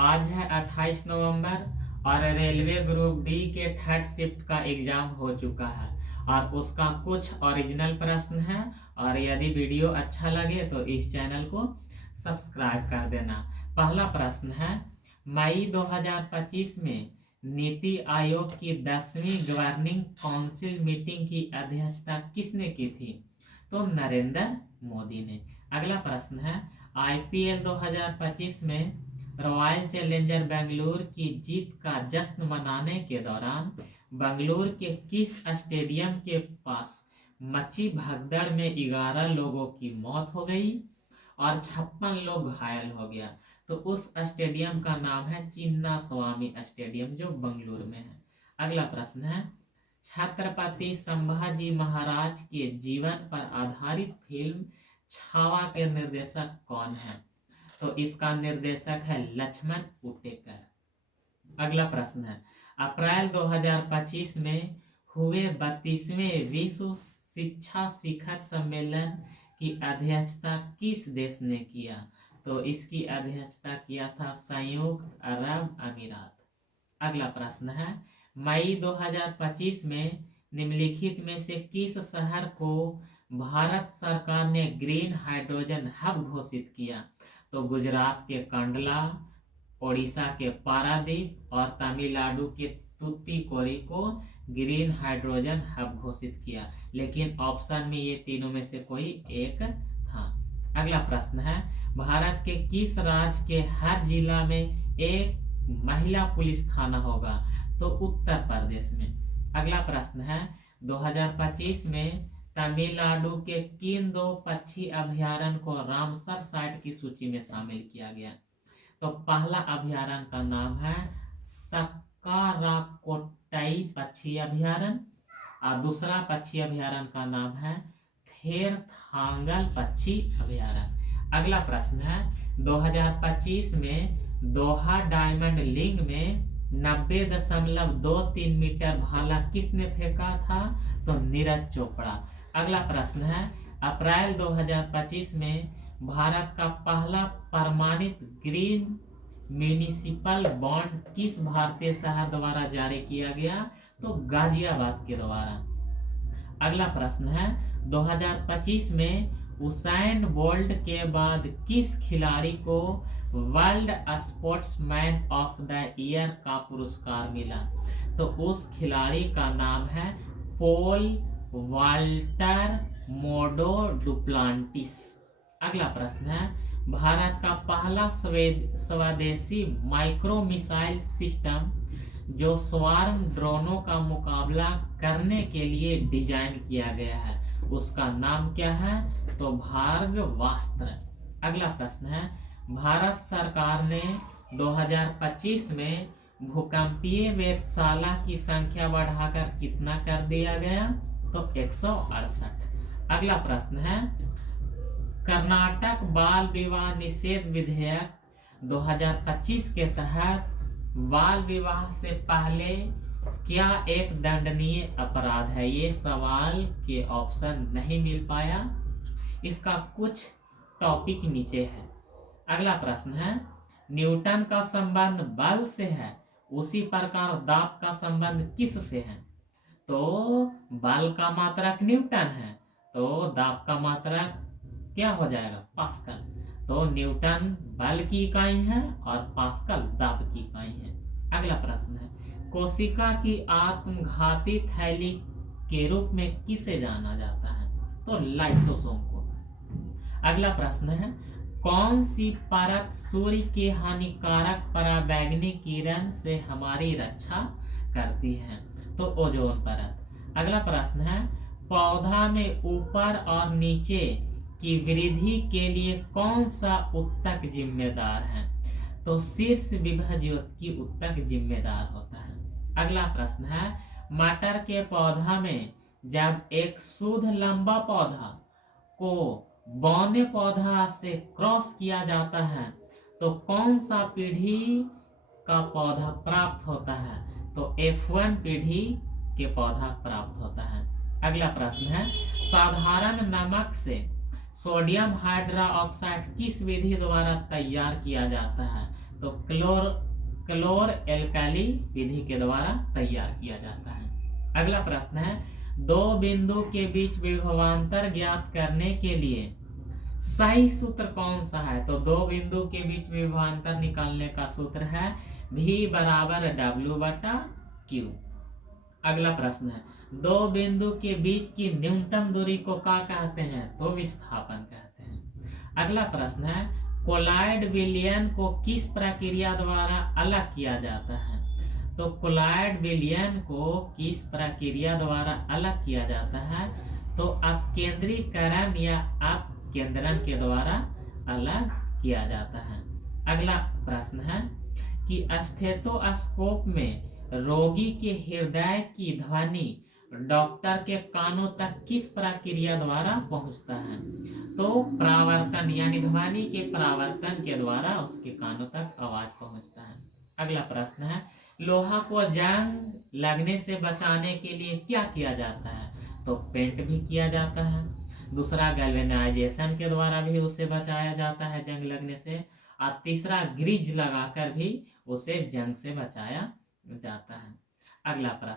आज है 28 नवंबर और रेलवे ग्रुप डी के थर्ड शिफ्ट का एग्जाम हो चुका है और उसका कुछ ओरिजिनल प्रश्न है। और यदि वीडियो अच्छा लगे तो इस चैनल को सब्सक्राइब कर देना। पहला प्रश्न है, मई 2025 में नीति आयोग की 10वीं गवर्निंग काउंसिल मीटिंग की अध्यक्षता किसने की थी? तो नरेंद्र मोदी ने। अगला प्रश्न है, आईपीएल 2025 में रॉयल चैलेंजर बेंगलुरु की जीत का जश्न मनाने के दौरान बेंगलुरु के किस स्टेडियम के पास मची भगदड़ में 11 लोगों की मौत हो गई और 56 लोग घायल हो गया? तो उस स्टेडियम का नाम है चिन्ना स्वामी स्टेडियम, जो बेंगलुरु में है। अगला प्रश्न है, छत्रपति संभाजी महाराज के जीवन पर आधारित फिल्म छावा के निर्देशक कौन है? तो इसका निर्देशक है लक्ष्मण उटेकर। अगला प्रश्न है, अप्रैल 2025 में हुए 32वें विश्व शिक्षा शिखर सम्मेलन की अध्यक्षता किस देश ने किया? तो इसकी अध्यक्षता किया था संयुक्त अरब अमीरात। अगला प्रश्न है, मई 2025 में निम्नलिखित में से किस शहर को भारत सरकार ने ग्रीन हाइड्रोजन हब घोषित किया? तो गुजरात के कंडला, ओडिशा के पारादीप और तमिलनाडु के तुतीकोरी को ग्रीन हाइड्रोजन हब घोषित किया, लेकिन ऑप्शन में ये तीनों में से कोई एक था। अगला प्रश्न है, भारत के किस राज्य के हर जिला में एक महिला पुलिस थाना होगा? तो उत्तर प्रदेश में। अगला प्रश्न है, 2025 में तमिलनाडु के किन 2 पक्षी अभयारण्य को रामसर साइट की सूची में शामिल किया गया? तो पहला अभयारण्य का नाम है सक्काराकोट्टाई पक्षी अभयारण्य और दूसरा पक्षी अभयारण्य का नाम है थेरथांगल पक्षी अभयारण्य। अगला प्रश्न है, 2025 में दोहा डायमंड लीग में 90.23 मीटर भाला किसने फेंका था? तो नीरज चोपड़ा। अगला प्रश्न है, अप्रैल 2025 में भारत का पहला प्रमाणित ग्रीन म्यूनिसिपल बॉन्ड किस भारतीय शहर द्वारा जारी किया गया? तो गाजियाबाद के द्वारा। अगला प्रश्न है, 2025 में उसाइन बोल्ट के बाद किस खिलाड़ी को world sportsman of the year का पुरस्कार मिला? तो उस खिलाड़ी का नाम है पोल वाल्टर मोडो डुप्लांटिस। अगला प्रश्न है, भारत का पहला स्वदेशी माइक्रो मिसाइल सिस्टम जो स्वार्म ड्रोनों का मुकाबला करने के लिए डिजाइन किया गया है, उसका नाम क्या है? तो भार्गवास्त्र। अगला प्रश्न है, भारत सरकार ने 2025 में भूकंपीय वेधशाला की संख्या बढ़ाकर कितना कर दिया गया? तो 168। अगला प्रश्न है, कर्नाटक बाल विवाह निषेध विधेयक 2025 के तहत बाल विवाह से पहले क्या एक दंडनीय अपराध है? ये सवाल के ऑप्शन नहीं मिल पाया, इसका कुछ टॉपिक नीचे है। अगला प्रश्न है, न्यूटन का संबंध बल से है, उसी प्रकार दाब का संबंध किस से है? तो बल का मात्रक न्यूटन है, तो दाब का मात्रक क्या हो जाएगा? पास्कल। तो न्यूटन बल की इकाई है और पास्कल दाब की इकाई है। अगला प्रश्न है, कोशिका की आत्मघाती थैली के रूप में किसे जाना जाता है? तो लाइसोसोम को। अगला प्रश्न है, कौन सी परत सूर्य की हानिकारक पराबैंगनी किरण से हमारी रक्षा करती है? तो ओजोन परत। अगला प्रश्न है, पौधा में ऊपर और नीचे की वृद्धि के लिए कौन सा उत्तक जिम्मेदार है? तो शीर्ष विभज्योति उत्तक जिम्मेदार होता है। अगला प्रश्न है, मटर के पौधा में जब एक शुद्ध लंबा पौधा को बौने पौधा से क्रॉस किया जाता है तो कौन सा पीढ़ी का पौधा प्राप्त होता है? तो F1 पीढ़ी के पौधा प्राप्त होता है। अगला प्रश्न है, साधारण नमक से सोडियम हाइड्रोक्साइड किस विधि द्वारा तैयार किया जाता है? तो क्लोर एल्काली विधि के द्वारा तैयार किया जाता है। अगला प्रश्न है, दो बिंदु के बीच विभवांतर ज्ञात करने के लिए सही सूत्र कौन सा है? तो दो बिंदु के बीच विभवांतर निकालने का सूत्र है V बराबर W बटा Q। अगला प्रश्न है, दो बिंदु के बीच की न्यूनतम दूरी को क्या कहते हैं? तो विस्थापन कहते हैं। अगला प्रश्न है, कोलॉइड विलयन को किस प्रक्रिया द्वारा अलग किया जाता है? तो कोलॉइड विलयन को किस प्रक्रिया द्वारा अलग किया जाता है? तो अपकेंद्रीकरण या अपकेंद्रण के द्वारा अलग किया जाता है। अगला प्रश्न है कि स्टेथोस्कोप में रोगी के हृदय की ध्वनि डॉक्टर के कानों तक किस प्रक्रिया द्वारा पहुंचता है? तो परावर्तन, यानी ध्वनि के परावर्तन के द्वारा उसके कानों तक आवाज पहुंचता है। अगला प्रश्न है, लोहा को जंग लगने से बचाने के लिए क्या किया जाता है? तो पेंट भी किया जाता है। दूसरा, गैल्वेनाइजेशन के द्वारा भी उसे बचाया जाता है जंग लगने से। और तीसरा, ग्रीज लगाकर भी उसे जंग से बचाया जाता है। अगला प्रश्न,